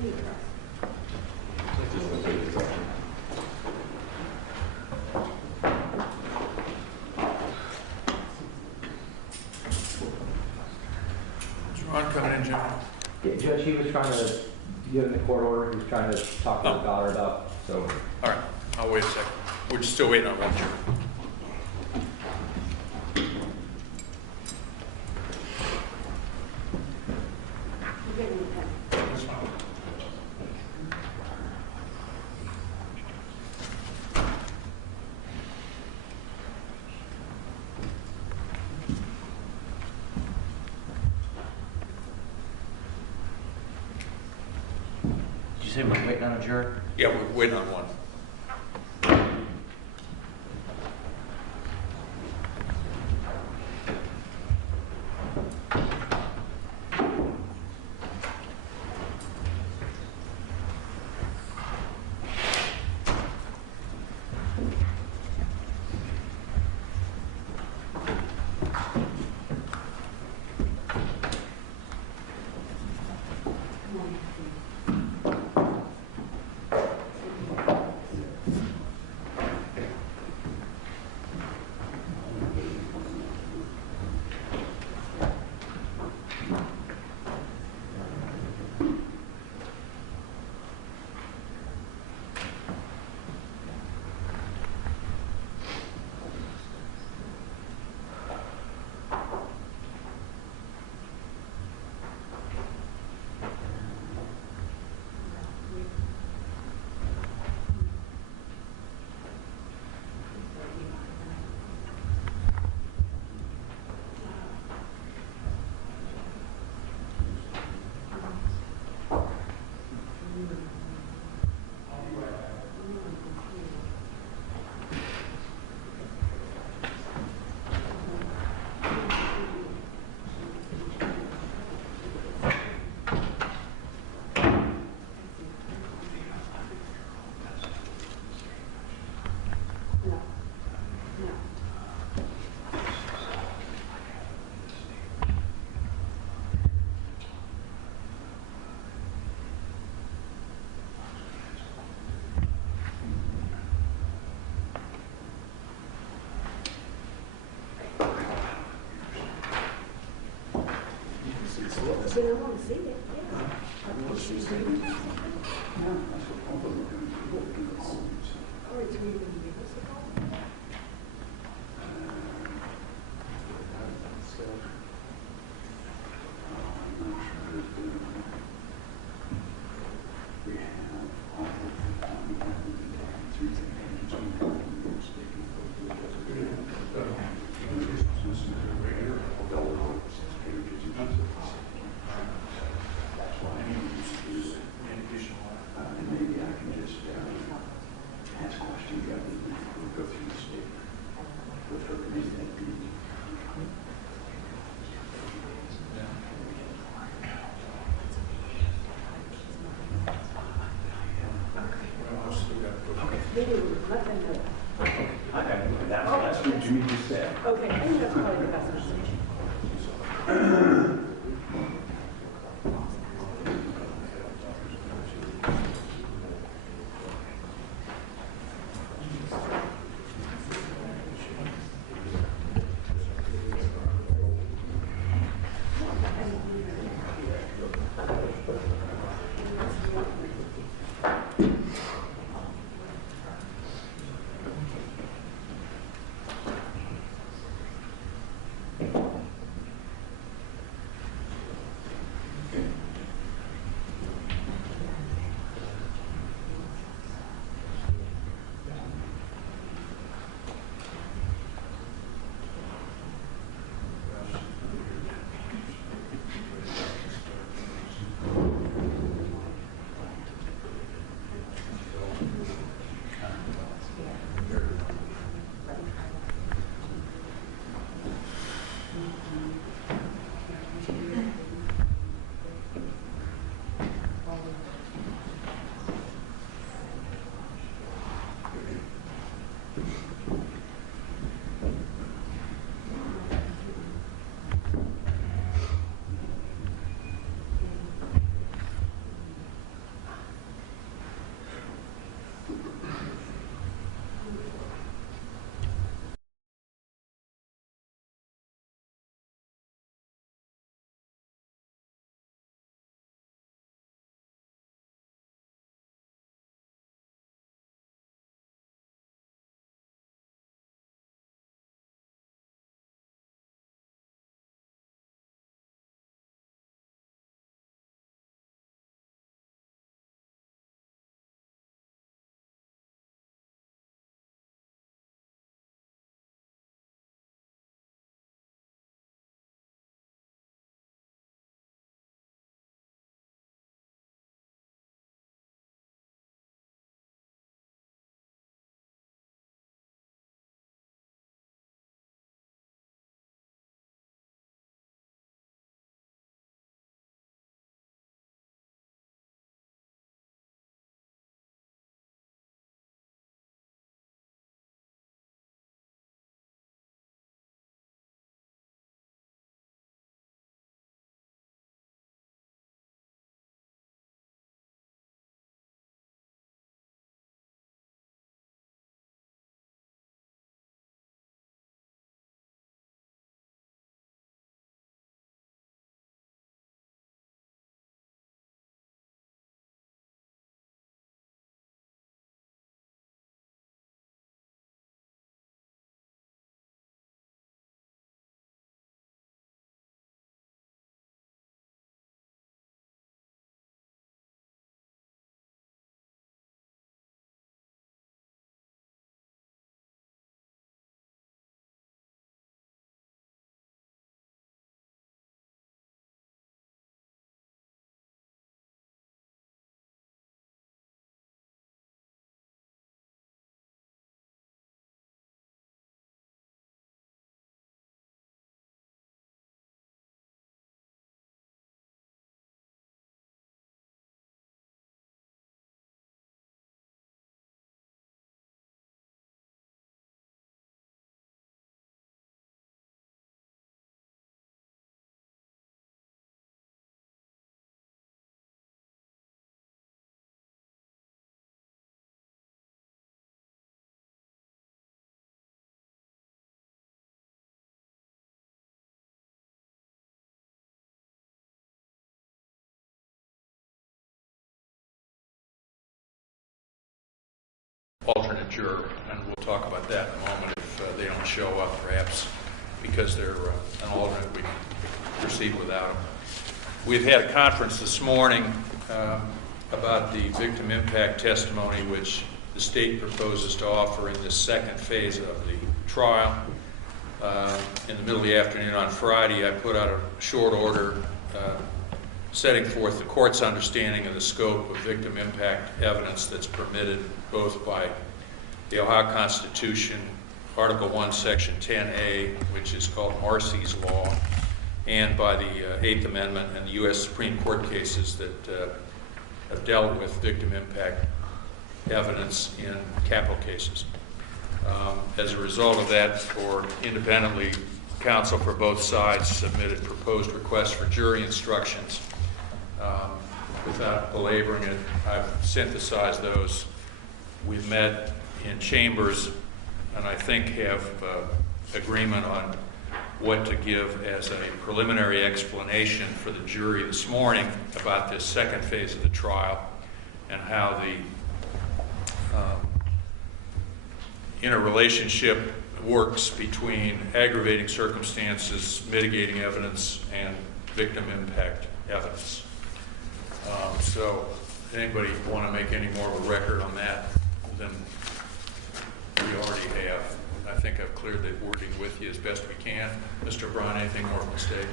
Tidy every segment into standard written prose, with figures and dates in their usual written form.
Ron coming in, Jim. Yeah, Judge, he was trying to get in the court order. He was trying to talk to his daughter about, so. All right, I'll wait a second. We're just still waiting on one juror. Did you say we're waiting on a juror? Yeah, we're waiting on one. But I want to see it, yeah. I want to see it. Or it's really going to give us a call. Let them know. That's what Jimmy just said. Okay, I think that's probably the best message. alternate juror, and we'll talk about that in a moment. If they don't show up, perhaps because they're an alternate, we can proceed without them. We've had a conference this morning about the victim impact testimony, which the state proposes to offer in this second phase of the trial. In the middle of the afternoon on Friday, I put out a short order setting forth the court's understanding of the scope of victim impact evidence that's permitted both by the Ohio Constitution, Article 1, Section 10A, which is called Marcy's Law, and by the Eighth Amendment and the U.S. Supreme Court cases that have dealt with victim impact evidence in capital cases. As a result of that, or independently, counsel for both sides submitted proposed requests for jury instructions. Without belaboring it, I've synthesized those. We've met in chambers, and I think have agreement on what to give as a preliminary explanation for the jury this morning about this second phase of the trial and how the interrelationship works between aggravating circumstances, mitigating evidence, and victim impact evidence. So, anybody want to make any more of a record on that than we already have? I think I've cleared the wording with you as best we can. Mr. O'Brien, anything more from the state?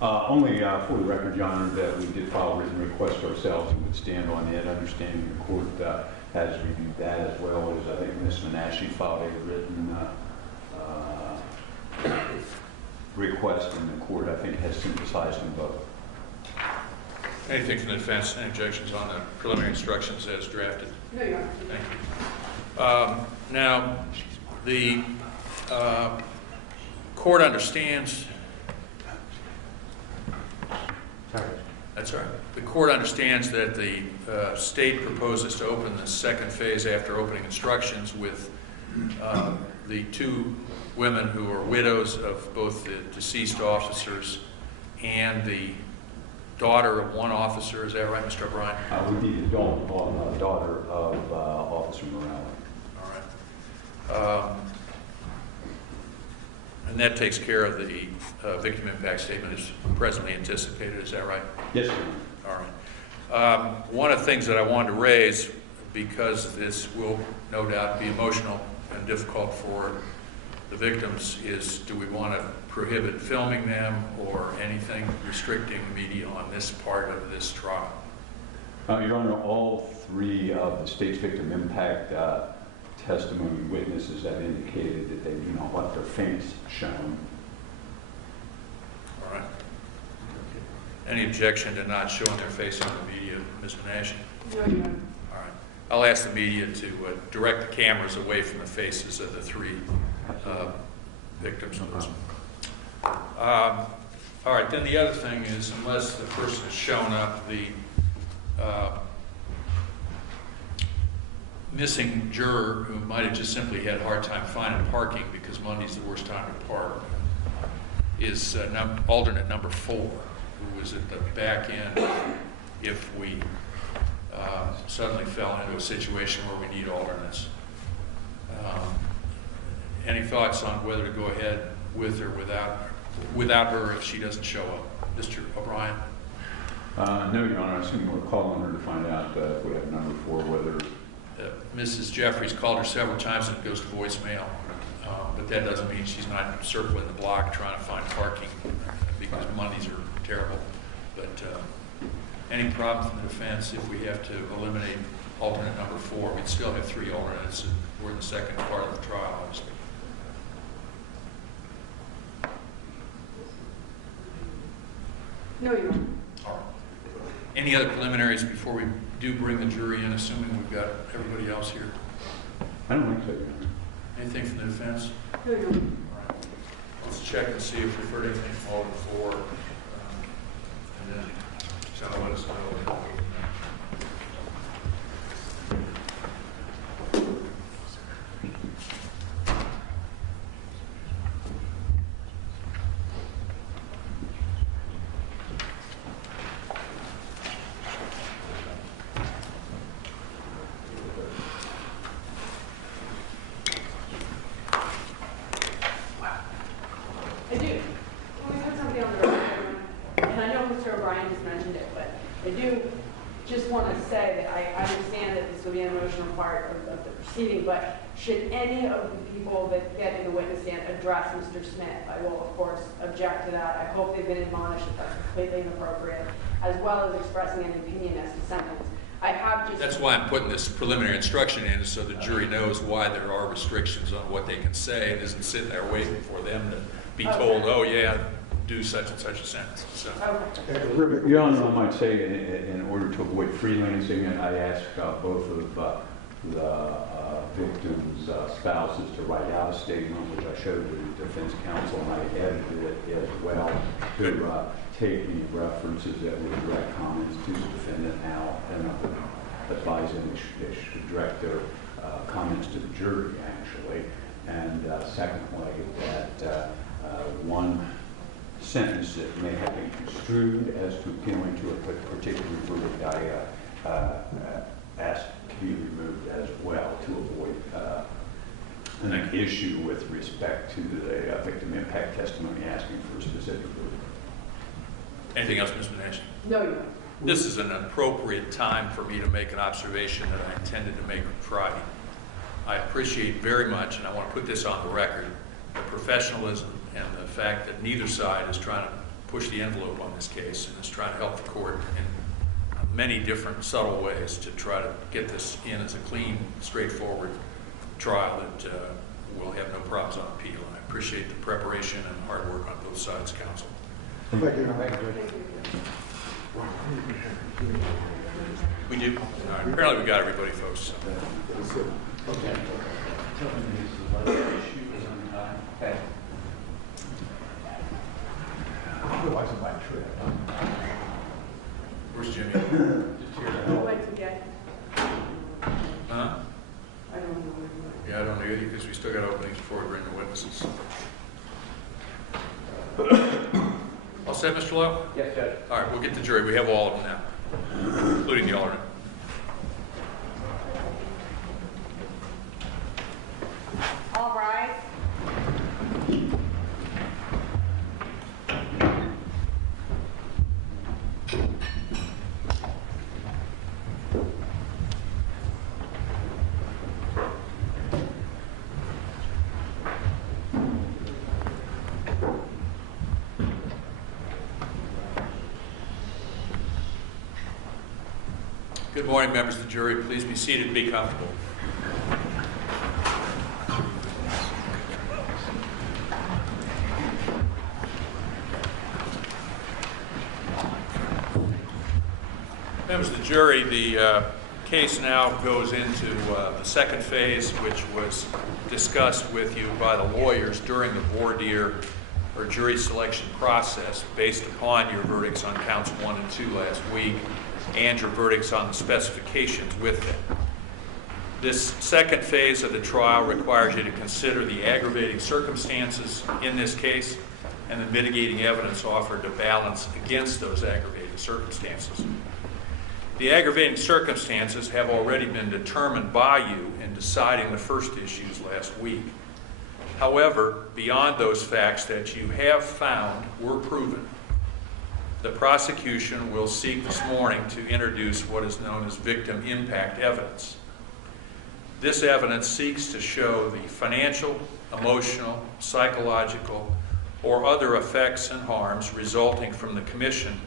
Only for the record, Your Honor, that we did file a written request ourselves and would stand on it, understanding the court has reviewed that, as well as I think Ms. Menashe filed a written request, and the court, I think, has synthesized them both. Anything from the defense? Any objections on the preliminary instructions as drafted? No, Your Honor. Thank you. Now, the court understands. Sorry. That's all right. The court understands that the state proposes to open the second phase after opening instructions with the two women who are widows of both the deceased officers and the daughter of one officer. Is that right, Mr. O'Brien? Would be the daughter of Officer Morales. All right. And that takes care of the victim impact statement as presently anticipated. Is that right? Yes, sir. All right. One of the things that I wanted to raise, because this will no doubt be emotional and difficult for the victims, is do we want to prohibit filming them or anything restricting media on this part of this trial? Your Honor, all three of the state's victim impact testimony witnesses have indicated that they do not want their face shown. All right. Any objection to not showing their face on the media, Ms. Menashe? No, Your Honor. All right. I'll ask the media to direct the cameras away from the faces of the three victims of this. All right, then the other thing is, unless the person has shown up, the missing juror who might have just simply had a hard time finding parking because Monday's the worst time to park is alternate number 4, who was at the back end if we suddenly fell into a situation where we need alternates. Any thoughts on whether to go ahead with or without her if she doesn't show up? Mr. O'Brien? No, Your Honor. I assume we'll call on her to find out if we have number 4, whether... Mrs. Jeffries called her several times and it goes to voicemail, but that doesn't mean she's not circling the block trying to find parking because Mondays are terrible. But any problem from the defense if we have to eliminate alternate number 4? We'd still have 3 alternates, and we're in the second part of the trial, obviously. No, Your Honor. All right. Any other preliminaries before we do bring the jury in, assuming we've got everybody else here? I don't think so, Your Honor. Anything from the defense? No, Your Honor. All right. Let's check and see if we've heard anything from all the 4. And then John, let us know. just want to say that I understand that this will be an emotional part of the proceeding, but should any of the people that get in the witness stand address Mr. Smith, I will, of course, object to that. I hope they've been admonished if that's completely inappropriate, as well as expressing an opinion as to sentence. I have just... That's why I'm putting this preliminary instruction in, so the jury knows why there are restrictions on what they can say and isn't sitting there waiting for them to be told, oh yeah, do such and such a sentence. So. Okay. Your Honor, I might say, in order to avoid freelancing, and I asked both of the victims' spouses to write out a statement, which I showed to the defense counsel, and I edited it as well, to take the references that were direct comments to the defendant out, and advise them they should direct their comments to the jury, actually. And secondly, that one sentence that may have been construed as to appealing to a particular verdict, I asked to be removed as well to avoid an issue with respect to the victim impact testimony asking for a specific verdict. Anything else, Ms. Menashe? No, you This is an appropriate time for me to make an observation that I intended to make on Friday. I appreciate very much, and I want to put this on the record, the professionalism and the fact that neither side is trying to push the envelope on this case and is trying to help the court in many different subtle ways to try to get this in as a clean, straightforward trial that will have no problems on appeal. And I appreciate the preparation and hard work on both sides, counsel. Thank you. We do? All right. Apparently we got everybody, folks. Okay. Okay. Otherwise, it might trip. Where's Jimmy? Who went to get? Huh? I don't know where you went. Yeah, I don't know either, because we still got openings before we bring the witnesses. All set, Mr. Lowe? Yes, Judge. All right, we'll get the jury. We have all of them now, including the alternate. All right. Good morning, members of the jury. Please be seated and be comfortable. Members of the jury, the case now goes into the second phase, which was discussed with you by the lawyers during the voir dire or jury selection process based upon your verdicts on counts 1 and 2 last week and your verdicts on the specifications with them. This second phase of the trial requires you to consider the aggravating circumstances in this case and the mitigating evidence offered to balance against those aggravating circumstances. The aggravating circumstances have already been determined by you in deciding the first issues last week. However, beyond those facts that you have found were proven, the prosecution will seek this morning to introduce what is known as victim impact evidence. This evidence seeks to show the financial, emotional, psychological, or other effects and harms resulting from the commission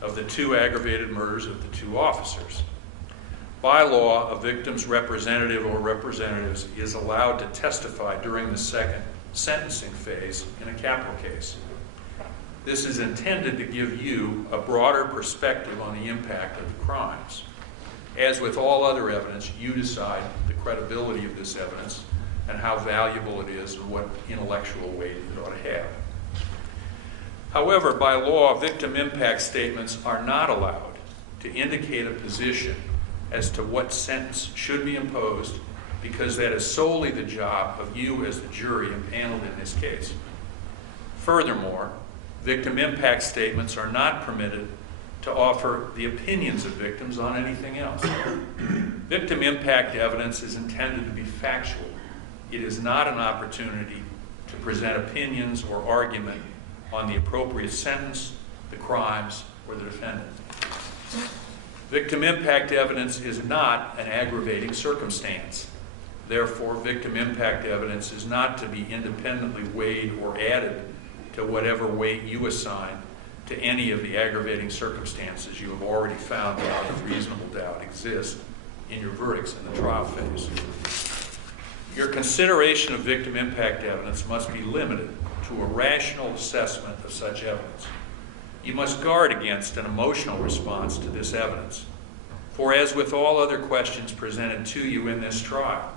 of the 2 aggravated murders of the 2 officers. By law, a victim's representative or representatives is allowed to testify during the second sentencing phase in a capital case. This is intended to give you a broader perspective on the impact of the crimes. As with all other evidence, you decide the credibility of this evidence and how valuable it is and what intellectual weight it ought to have. However, by law, victim impact statements are not allowed to indicate a position as to what sentence should be imposed, because that is solely the job of you as the jury impaneled in this case. Furthermore, victim impact statements are not permitted to offer the opinions of victims on anything else. Victim impact evidence is intended to be factual. It is not an opportunity to present opinions or argument on the appropriate sentence, the crimes, or the defendant. Victim impact evidence is not an aggravating circumstance. Therefore, victim impact evidence is not to be independently weighed or added to whatever weight you assign to any of the aggravating circumstances you have already found beyond reasonable doubt exist in your verdicts in the trial phase. Your consideration of victim impact evidence must be limited to a rational assessment of such evidence. You must guard against an emotional response to this evidence. For as with all other questions presented to you in this trial,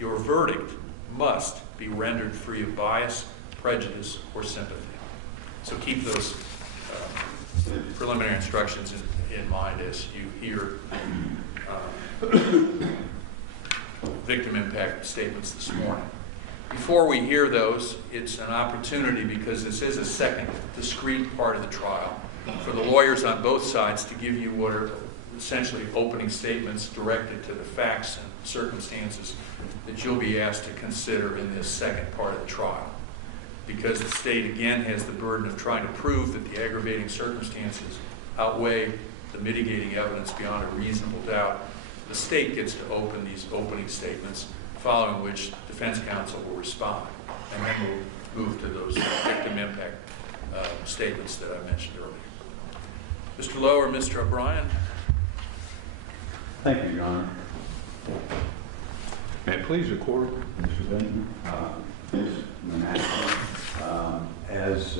your verdict must be rendered free of bias, prejudice, or sympathy. So keep those preliminary instructions in mind as you hear victim impact statements this morning. Before we hear those, it's an opportunity, because this is a second discrete part of the trial, for the lawyers on both sides to give you what are essentially opening statements directed to the facts and circumstances that you'll be asked to consider in this second part of the trial. Because the state, again, has the burden of trying to prove that the aggravating circumstances outweigh the mitigating evidence beyond a reasonable doubt, the state gets to open these opening statements, following which defense counsel will respond. And then we'll move to those victim impact statements that I mentioned earlier. Mr. Lowe or Mr. O'Brien? Thank you, Your Honor. May it please the court, Mr. Benton, Ms. Manhattan. As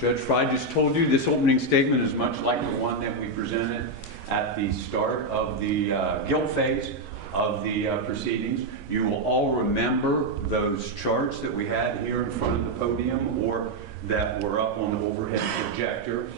Judge Fry just told you, this opening statement is much like the one that we presented at the start of the guilt phase of the proceedings. You will all remember those charts that we had here in front of the podium, or that were up on the overhead projector,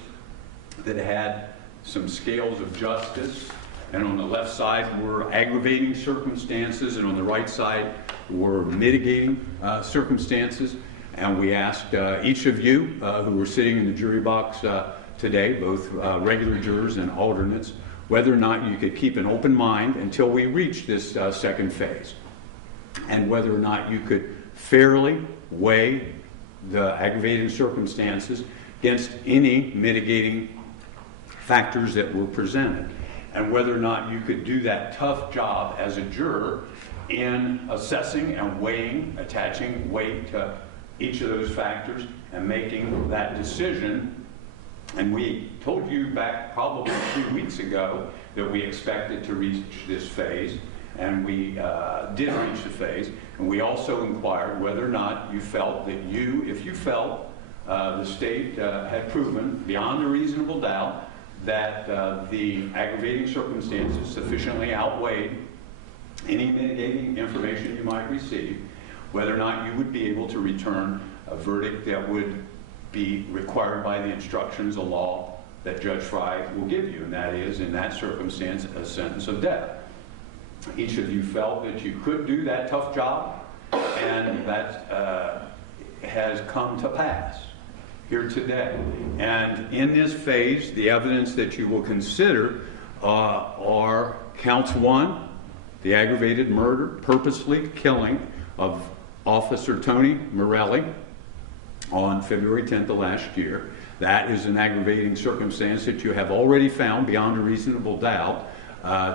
that had some scales of justice, and on the left side were aggravating circumstances, and on the right side were mitigating circumstances. And we asked each of you who were sitting in the jury box today, both regular jurors and alternates, whether or not you could keep an open mind until we reach this second phase, and whether or not you could fairly weigh the aggravating circumstances against any mitigating factors that were presented, and whether or not you could do that tough job as a juror in assessing and weighing, attaching weight to each of those factors and making that decision. And we told you back probably 2 weeks ago that we expected to reach this phase, and we did reach the phase. And we also inquired whether or not you felt that if you felt the state had proven beyond a reasonable doubt that the aggravating circumstances sufficiently outweighed any mitigating information you might receive, whether or not you would be able to return a verdict that would be required by the instructions of law that Judge Fry will give you, and that is, in that circumstance, a sentence of death. Each of you felt that you could do that tough job, and that has come to pass here today. And in this phase, the evidence that you will consider are counts 1, the aggravated murder, purposely killing of Officer Tony Morelli on February 10th of last year. That is an aggravating circumstance that you have already found beyond a reasonable doubt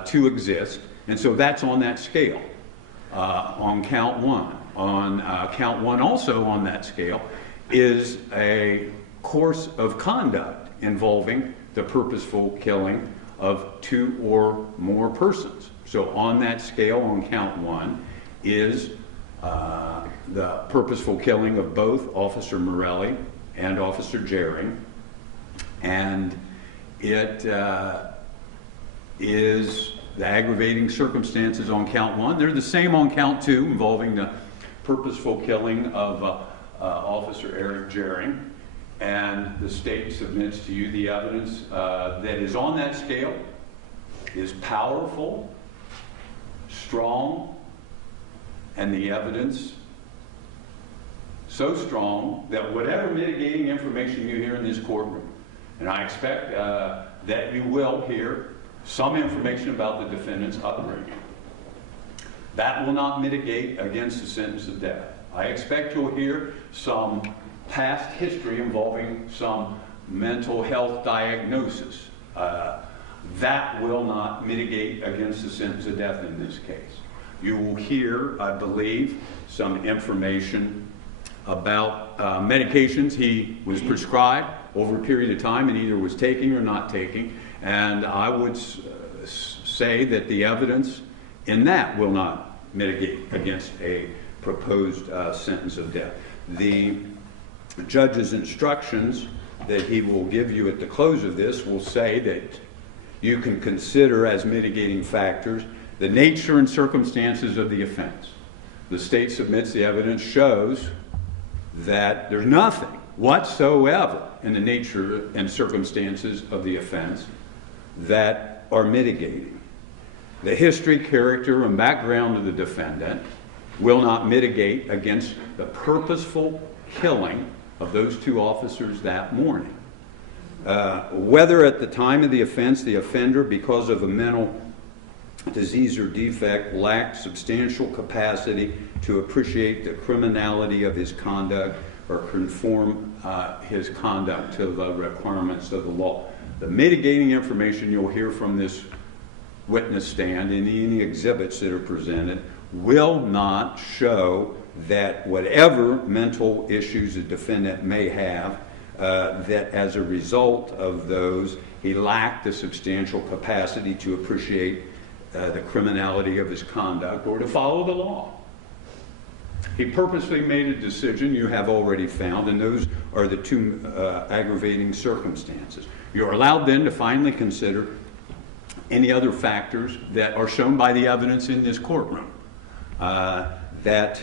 to exist. And so that's on that scale on count 1. On count 1 also on that scale is a course of conduct involving the purposeful killing of 2 or more persons. So on that scale on count 1 is the purposeful killing of both Officer Morelli and Officer Jering, and it is the aggravating circumstances on count 1. They're the same on count 2, involving the purposeful killing of Officer Eric Jering, and the state submits to you the evidence that is on that scale is powerful, strong, and the evidence so strong that whatever mitigating information you hear in this courtroom, and I expect that you will hear some information about the defendant's upbringing, that will not mitigate against a sentence of death. I expect you'll hear some past history involving some mental health diagnosis. That will not mitigate against the sentence of death in this case. You will hear, I believe, some information about medications he was prescribed over a period of time and either was taking or not taking. And I would say that the evidence in that will not mitigate against a proposed sentence of death. The judge's instructions that he will give you at the close of this will say that you can consider as mitigating factors the nature and circumstances of the offense. The state submits the evidence shows that there's nothing whatsoever in the nature and circumstances of the offense that are mitigating. The history, character, and background of the defendant will not mitigate against the purposeful killing of those two officers that morning. Whether at the time of the offense the offender, because of a mental disease or defect, lacked substantial capacity to appreciate the criminality of his conduct or conform his conduct to the requirements of the law. The mitigating information you'll hear from this witness stand and any exhibits that are presented will not show that whatever mental issues the defendant may have, that as a result of those, he lacked the substantial capacity to appreciate the criminality of his conduct or to follow the law. He purposely made a decision you have already found, and those are the two aggravating circumstances. You're allowed then to finally consider any other factors that are shown by the evidence in this courtroom that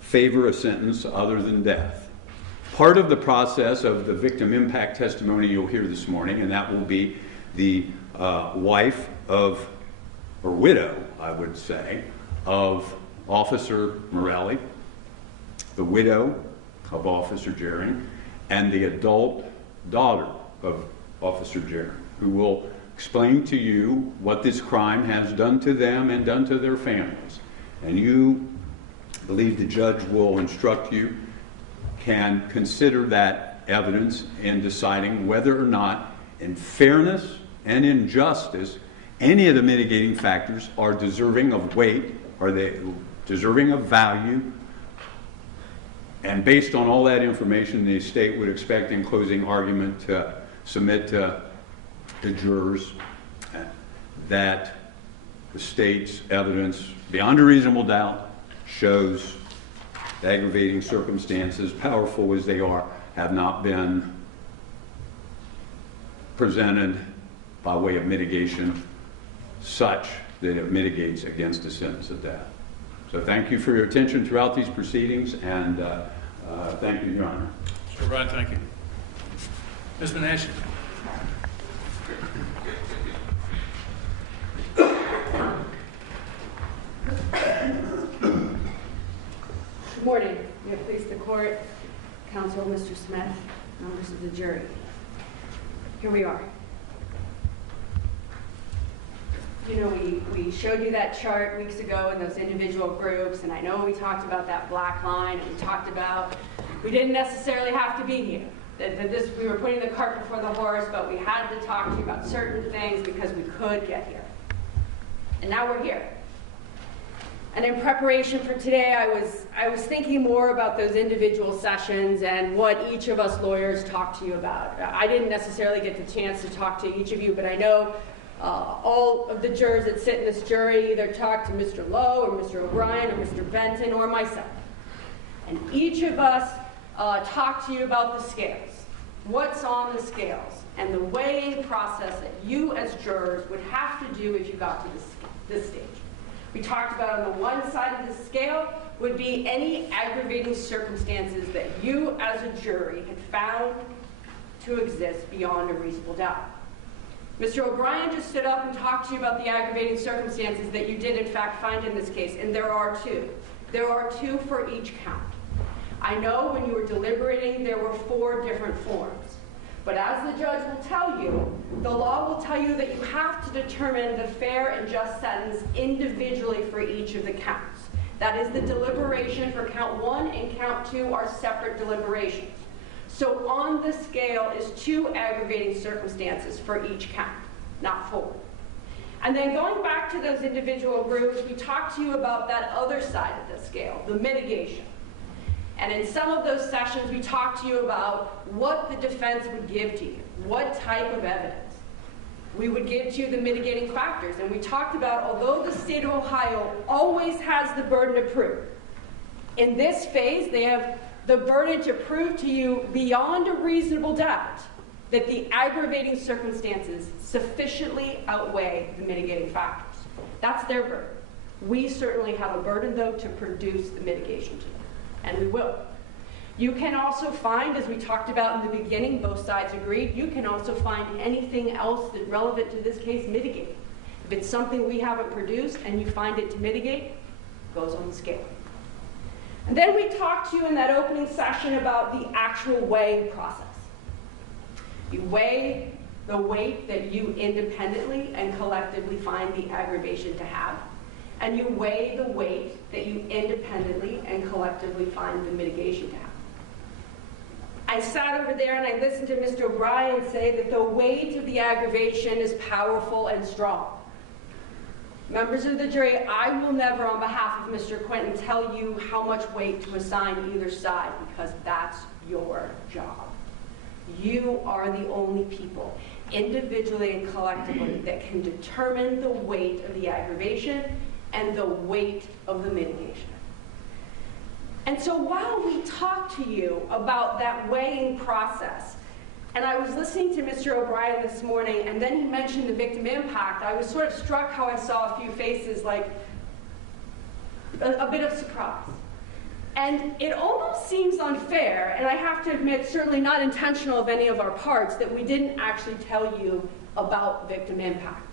favor a sentence other than death. Part of the process of the victim impact testimony you'll hear this morning, and that will be the wife of, or widow, I would say, of Officer Morelli, the widow of Officer Jering, and the adult daughter of Officer Jering, who will explain to you what this crime has done to them and done to their families. And you believe the judge will instruct you, can consider that evidence in deciding whether or not, in fairness and in justice, any of the mitigating factors are deserving of weight, are they deserving of value, and based on all that information, the state would expect in closing argument to submit to the jurors that the state's evidence, beyond a reasonable doubt, shows the aggravating circumstances, powerful as they are, have not been presented by way of mitigation such that it mitigates against a sentence of death. So thank you for your attention throughout these proceedings, and thank you, Your Honor. Mr. O'Brien, thank you. Ms. Menashe. Good morning. We have police, the court, counsel, Mr. Smith, members of the jury. Here we are. You know, we showed you that chart weeks ago in those individual groups, and I know we talked about that black line, and we talked about we didn't necessarily have to be here. That we were putting the cart before the horse, but we had to talk to you about certain things because we could get here. And now we're here. And in preparation for today, I was thinking more about those individual sessions and what each of us lawyers talked to you about. I didn't necessarily get the chance to talk to each of you, but I know all of the jurors that sit in this jury either talk to Mr. Lowe or Mr. O'Brien or Mr. Benton or myself. And each of us talk to you about the scales, what's on the scales, and the weighing process that you as jurors would have to do if you got to this stage. We talked about on the one side of the scale would be any aggravating circumstances that you as a jury had found to exist beyond a reasonable doubt. Mr. O'Brien just stood up and talked to you about the aggravating circumstances that you did in fact find in this case, and there are two. There are two for each count. I know when you were deliberating there were 4 different forms, but as the judge will tell you, the law will tell you that you have to determine the fair and just sentence individually for each of the counts. That is, the deliberation for count 1 and count 2 are separate deliberations. So on the scale is 2 aggravating circumstances for each count. not forward. And then going back to those individual groups, we talked to you about that other side of the scale, the mitigation. And in some of those sessions, we talked to you about what the defense would give to you, what type of evidence. We would give to you the mitigating factors. And we talked about, although the state of Ohio always has the burden of proof, in this phase, they have the burden to prove to you beyond a reasonable doubt that the aggravating circumstances sufficiently outweigh the mitigating factors. That's their burden. We certainly have a burden, though, to produce the mitigation to them, and we will. You can also find, as we talked about in the beginning, both sides agreed, you can also find anything else that's relevant to this case mitigating. If it's something we haven't produced and you find it to mitigate, it goes on the scale. And then we talked to you in that opening session about the actual weighing process. You weigh the weight that you independently and collectively find the aggravation to have, and you weigh the weight that you independently and collectively find the mitigation to have. I sat over there and I listened to Mr. O'Brien say that the weight of the aggravation is powerful and strong. Members of the jury, I will never, on behalf of Mr. Quentin, tell you how much weight to assign either side, because that's your job. You are the only people, individually and collectively, that can determine the weight of the aggravation and the weight of the mitigation. And so while we talk to you about that weighing process, and I was listening to Mr. O'Brien this morning, and then he mentioned the victim impact, I was sort of struck how I saw a few faces like a bit of surprise. And it almost seems unfair, and I have to admit, certainly not intentional of any of our parts, that we didn't actually tell you about victim impact.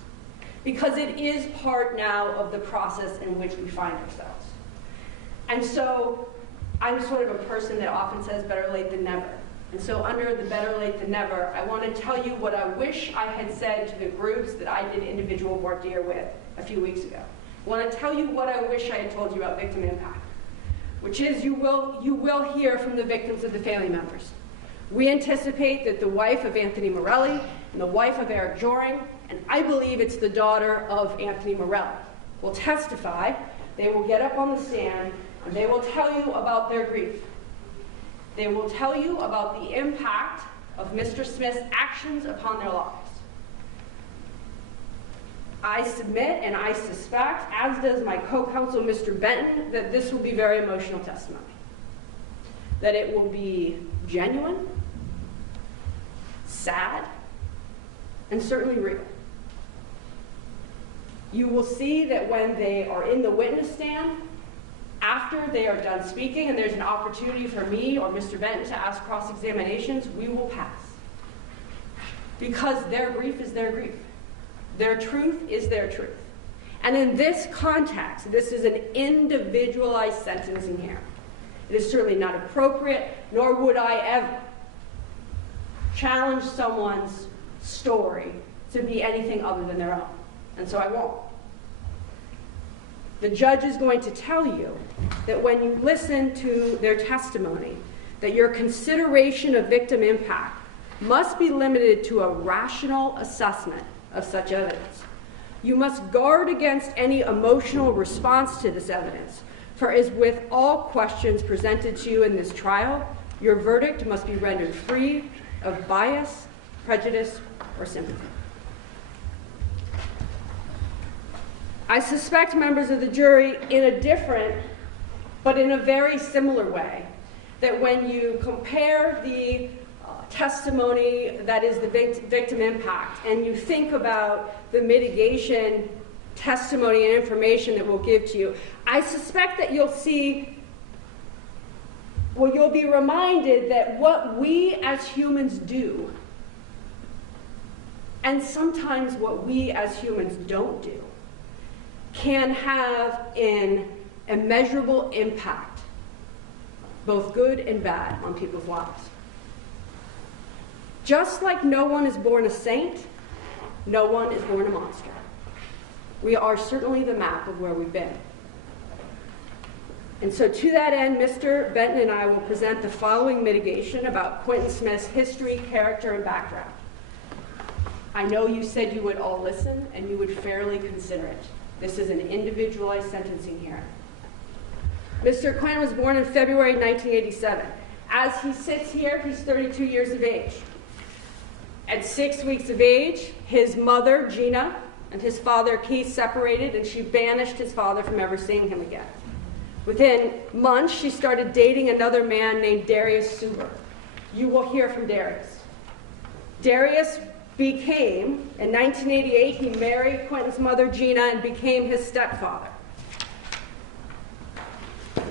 Because it is part now of the process in which we find ourselves. And so I'm sort of a person that often says better late than never. And so under the better late than never, I want to tell you what I wish I had said to the groups that I did individual voir dire with a few weeks ago. I want to tell you what I wish I had told you about victim impact, which is you will hear from the victims of the family members. We anticipate that the wife of Anthony Morelli and the wife of Eric Joring, and I believe it's the daughter of Anthony Morelli, will testify. They will get up on the stand and they will tell you about their grief. They will tell you about the impact of Mr. Smith's actions upon their lives. I submit and I suspect, as does my co-counsel Mr. Benton, that this will be very emotional testimony. That it will be genuine, sad, and certainly real. You will see that when they are in the witness stand, after they are done speaking and there's an opportunity for me or Mr. Benton to ask cross-examinations, we will pass. Because their grief is their grief. Their truth is their truth. And in this context, this is an individualized sentencing here. It is certainly not appropriate, nor would I ever challenge someone's story to be anything other than their own. And so I won't. The judge is going to tell you that when you listen to their testimony, that your consideration of victim impact must be limited to a rational assessment of such evidence. You must guard against any emotional response to this evidence, for as with all questions presented to you in this trial, your verdict must be rendered free of bias, prejudice, or sympathy. I suspect members of the jury, in a different, but in a very similar way, that when you compare the testimony that is the victim impact, and you think about the mitigation testimony and information that we'll give to you, I suspect that you'll see, well, you'll be reminded that what we as humans do, and sometimes what we as humans don't do, can have an immeasurable impact, both good and bad, on people's lives. Just like no one is born a saint, no one is born a monster. We are certainly the map of where we've been. And so to that end, Mr. Benton and I will present the following mitigation about Quentin Smith's history, character, and background. I know you said you would all listen and you would fairly consider it. This is an individualized sentencing hearing. Mr. Quentin was born in February 1987. As he sits here, he's 32 years of age. At 6 weeks of age, his mother, Gina, and his father, Keith, separated, and she banished his father from ever seeing him again. Within months, she started dating another man named Darius Suber. You will hear from Darius. Darius became, in 1988, he married Quentin's mother, Gina, and became his stepfather.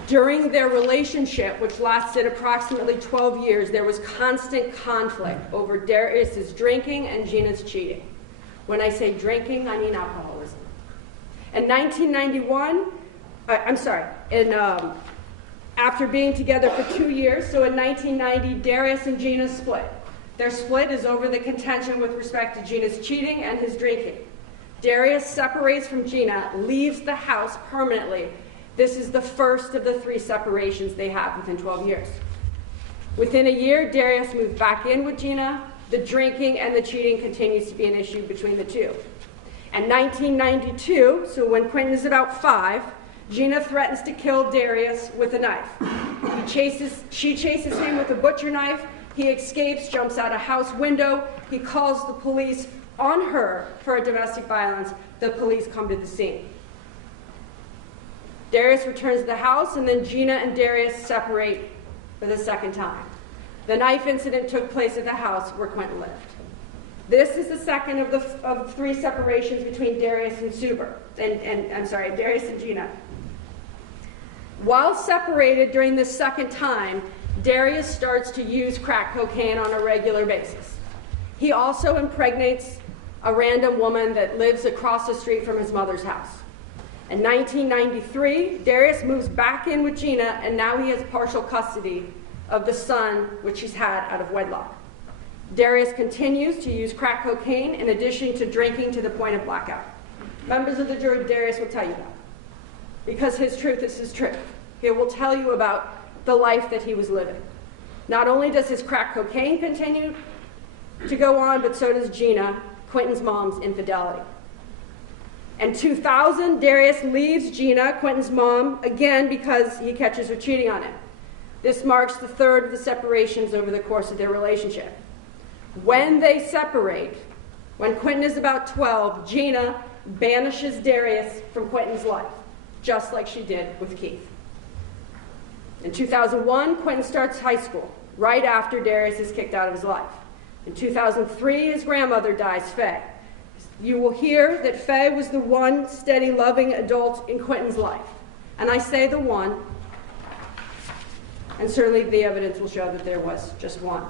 During their relationship, which lasted approximately 12 years, there was constant conflict over Darius's drinking and Gina's cheating. When I say drinking, I mean alcoholism. In 1991, after being together for 2 years, so in 1990, Darius and Gina split. Their split is over the contention with respect to Gina's cheating and his drinking. Darius separates from Gina, leaves the house permanently. This is the first of the 3 separations they have within 12 years. Within a year, Darius moved back in with Gina. The drinking and the cheating continues to be an issue between the two. In 1992, so when Quentin is about 5, Gina threatens to kill Darius with a knife. She chases him with a butcher knife. He escapes, jumps out a house window. He calls the police on her for a domestic violence. The police come to the scene. Darius returns to the house, and then Gina and Darius separate for the second time. The knife incident took place at the house where Quentin lived. This is the second of 3 separations between Darius and Darius and Gina. While separated during this second time, Darius starts to use crack cocaine on a regular basis. He also impregnates a random woman that lives across the street from his mother's house. In 1993, Darius moves back in with Gina, and now he has partial custody of the son which he's had out of wedlock. Darius continues to use crack cocaine in addition to drinking to the point of blackout. Members of the jury, Darius will tell you that. Because his truth is his truth. He will tell you about the life that he was living. Not only does his crack cocaine continue to go on, but so does Gina, Quentin's mom's infidelity. In 2000, Darius leaves Gina, Quentin's mom, again because he catches her cheating on him. This marks the 3rd of the separations over the course of their relationship. When they separate, when Quentin is about 12, Gina banishes Darius from Quentin's life, just like she did with Keith. In 2001, Quentin starts high school, right after Darius is kicked out of his life. In 2003, his grandmother dies, Faye. You will hear that Faye was the one steady, loving adult in Quentin's life. And I say the one, and certainly the evidence will show that there was just one.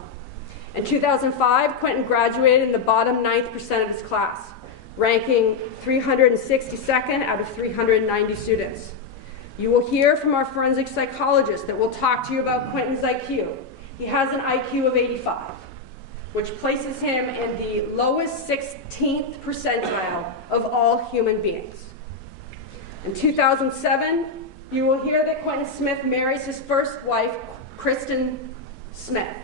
In 2005, Quentin graduated in the bottom 9th% of his class, ranking 362nd out of 390 students. You will hear from our forensic psychologist that will talk to you about Quentin's IQ. He has an IQ of 85, which places him in the lowest 16th percentile of all human beings. In 2007, you will hear that Quentin Smith marries his first wife, Quentin Smith.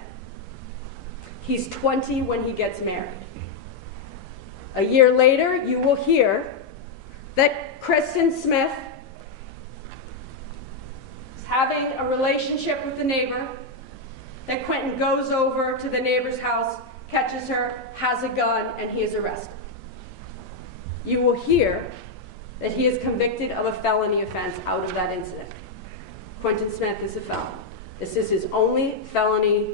He's 20 when he gets married. A year later, you will hear that Quentin Smith is having a relationship with the neighbor, that Quentin goes over to the neighbor's house, catches her, has a gun, and he is arrested. You will hear that he is convicted of a felony offense out of that incident. Quentin Smith is a felon. This is his only felony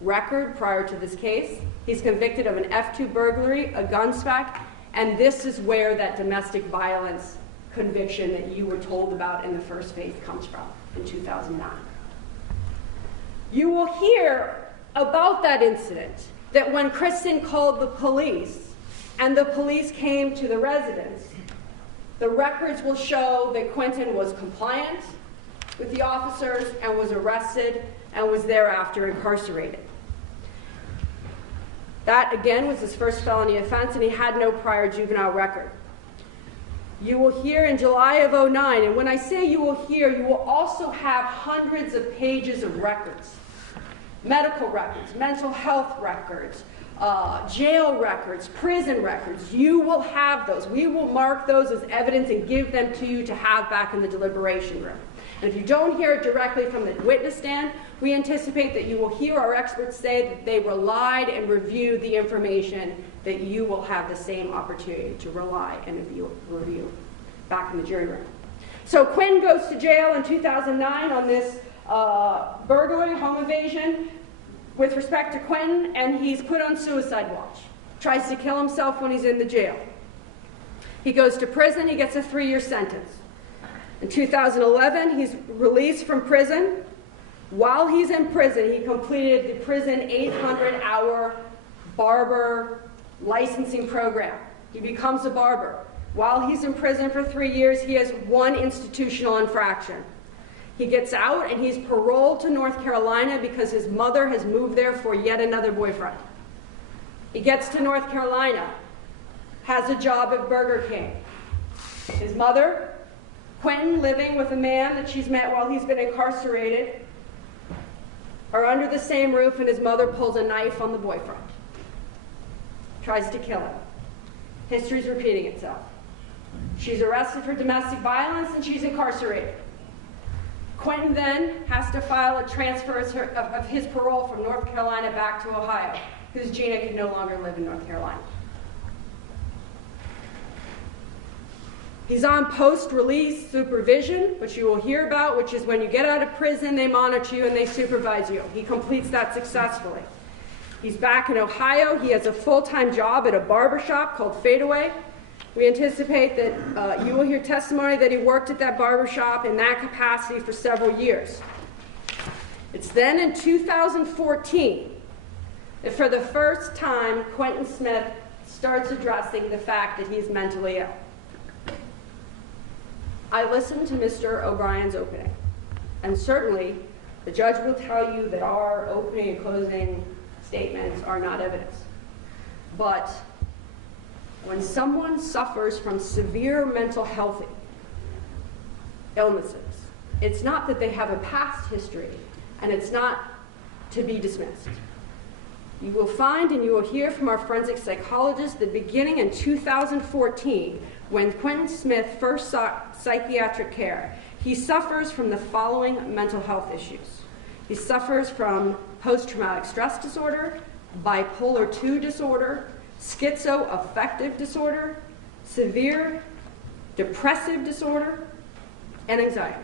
record prior to this case. He's convicted of an F2 burglary, a gun spec, and this is where that domestic violence conviction that you were told about in the first phase comes from, in 2009. You will hear about that incident, that when Kristen called the police and the police came to the residence, the records will show that Quentin was compliant with the officers and was arrested and was thereafter incarcerated. That, again, was his first felony offense, and he had no prior juvenile record. You will hear in July of 2009, and when I say you will hear, you will also have hundreds of pages of records. Medical records, mental health records, jail records, prison records. You will have those. We will mark those as evidence and give them to you to have back in the deliberation room. And if you don't hear it directly from the witness stand, we anticipate that you will hear our experts say that they relied and reviewed the information, that you will have the same opportunity to rely and review back in the jury room. So Quinn goes to jail in 2009 on this burglary, home invasion, with respect to Quentin, and he's put on suicide watch. Tries to kill himself when he's in the jail. He goes to prison, he gets a 3-year sentence. In 2011, he's released from prison. While he's in prison, he completed the prison 800-hour barber licensing program. He becomes a barber. While he's in prison for 3 years, he has 1 institutional infraction. He gets out and he's paroled to North Carolina because his mother has moved there for yet another boyfriend. He gets to North Carolina, has a job at Burger King. His mother, Quentin, living with a man that she's met while he's been incarcerated, are under the same roof, and his mother pulls a knife on the boyfriend. Tries to kill him. History's repeating itself. She's arrested for domestic violence and she's incarcerated. Quentin then has to file a transfer of his parole from North Carolina back to Ohio, because Gina can no longer live in North Carolina. He's on post-release supervision, which you will hear about, which is when you get out of prison, they monitor you and they supervise you. He completes that successfully. He's back in Ohio. He has a full-time job at a barbershop called Fadeaway. We anticipate that you will hear testimony that he worked at that barbershop in that capacity for several years. It's then in 2014 that for the first time, Quentin Smith starts addressing the fact that he's mentally ill. I listened to Mr. O'Brien's opening, and certainly the judge will tell you that our opening and closing statements are not evidence. But when someone suffers from severe mental health illnesses, it's not that they have a past history, and it's not to be dismissed. You will find and you will hear from our forensic psychologist that beginning in 2014, when Quentin Smith first sought psychiatric care, he suffers from the following mental health issues. He suffers from post-traumatic stress disorder, bipolar II disorder, schizoaffective disorder, severe depressive disorder, and anxiety.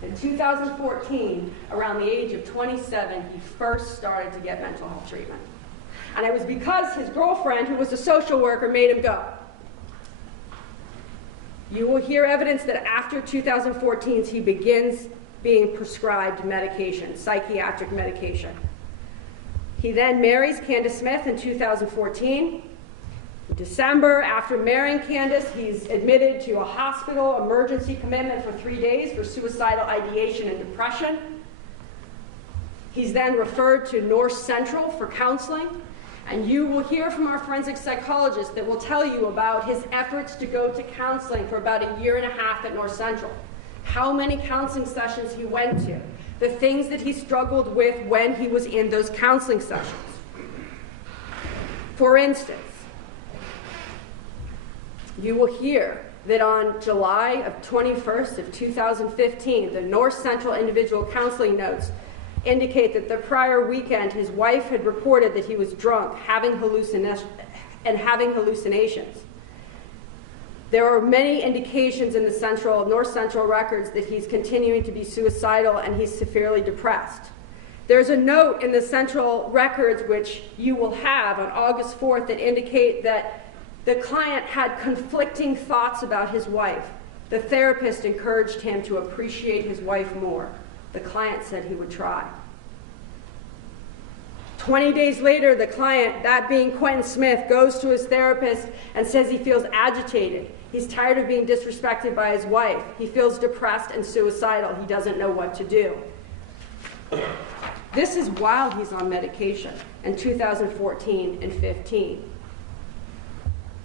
In 2014, around the age of 27, he first started to get mental health treatment. And it was because his girlfriend, who was a social worker, made him go. You will hear evidence that after 2014, he begins being prescribed medication, psychiatric medication. He then marries Candace Smith in 2014. In December, after marrying Candace, he's admitted to a hospital emergency commitment for 3 days for suicidal ideation and depression. He's then referred to North Central for counseling. And you will hear from our forensic psychologist that will tell you about his efforts to go to counseling for about 1.5 years at North Central. How many counseling sessions he went to. The things that he struggled with when he was in those counseling sessions. For instance, you will hear that on July 21st of 2015, the North Central individual counseling notes indicate that the prior weekend his wife had reported that he was drunk, having hallucinations. There are many indications in the North Central records that he's continuing to be suicidal and he's severely depressed. There's a note in the Central records, which you will have on August 4th, that indicate that the client had conflicting thoughts about his wife. The therapist encouraged him to appreciate his wife more. The client said he would try. 20 days later, the client, that being Quentin Smith, goes to his therapist and says he feels agitated. He's tired of being disrespected by his wife. He feels depressed and suicidal. He doesn't know what to do. This is while he's on medication in 2014 and 15.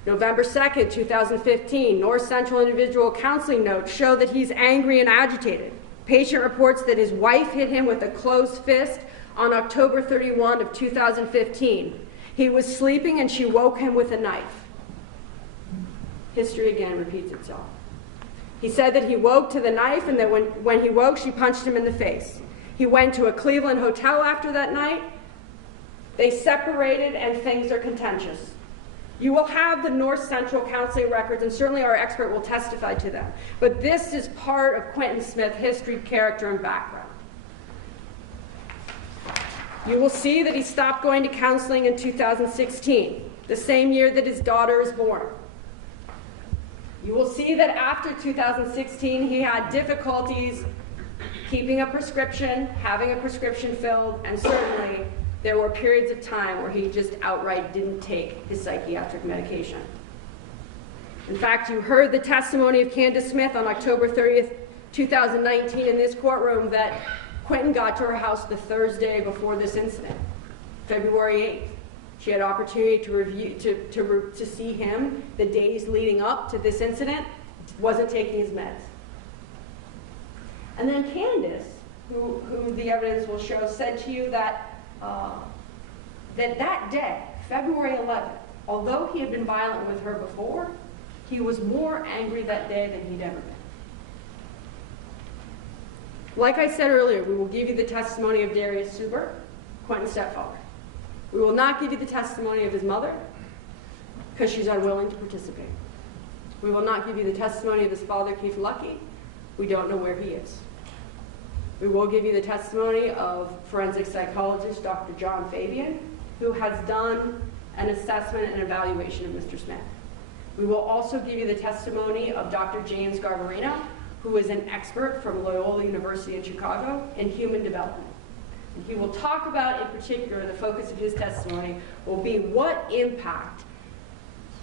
November 2nd, 2015, North Central individual counseling notes show that he's angry and agitated. Patient reports that his wife hit him with a closed fist on October 31 of 2015. He was sleeping and she woke him with a knife. History again repeats itself. He said that he woke to the knife and that when he woke, she punched him in the face. He went to a Cleveland hotel after that night. They separated and things are contentious. You will have the North Central counseling records, and certainly our expert will testify to them. But this is part of Quentin Smith's history, character, and background. You will see that he stopped going to counseling in 2016, the same year that his daughter is born. You will see that after 2016, he had difficulties keeping a prescription, having a prescription filled, and certainly there were periods of time where he just outright didn't take his psychiatric medication. In fact, you heard the testimony of Candace Smith on October 30th, 2019 in this courtroom that Quentin got to her house the Thursday before this incident, February 8th. She had opportunity to review, to see him the days leading up to this incident, wasn't taking his meds. And then Candace, who the evidence will show, said to you that that day, February 11th, although he had been violent with her before, he was more angry that day than he'd ever been. Like I said earlier, we will give you the testimony of Darius Suber, Quentin's stepfather. We will not give you the testimony of his mother because she's unwilling to participate. We will not give you the testimony of his father, Keith Lucky. We don't know where he is. We will give you the testimony of forensic psychologist Dr. John Fabian, who has done an assessment and evaluation of Mr. Smith. We will also give you the testimony of Dr. James Garbarino, who is an expert from Loyola University in Chicago in human development. And he will talk about, in particular, the focus of his testimony will be what impact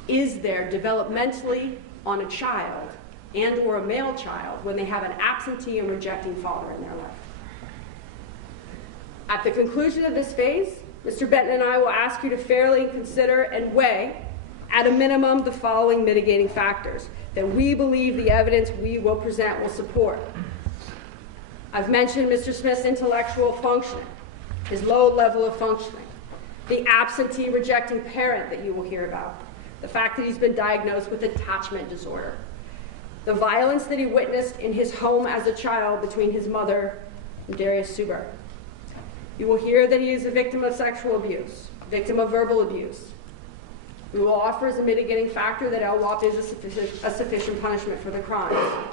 is there developmentally on a child and or a male child when they have an absentee and rejecting father in their life. At the conclusion of this phase, Mr. Benton and I will ask you to fairly consider and weigh, at a minimum, the following mitigating factors that we believe the evidence we will present will support. I've mentioned Mr. Smith's intellectual functioning, his low level of functioning, the absentee rejecting parent that you will hear about, the fact that he's been diagnosed with attachment disorder, the violence that he witnessed in his home as a child between his mother and Darius Suber. You will hear that he is a victim of sexual abuse, victim of verbal abuse. We will offer as a mitigating factor that LWOP is a sufficient punishment for the crime.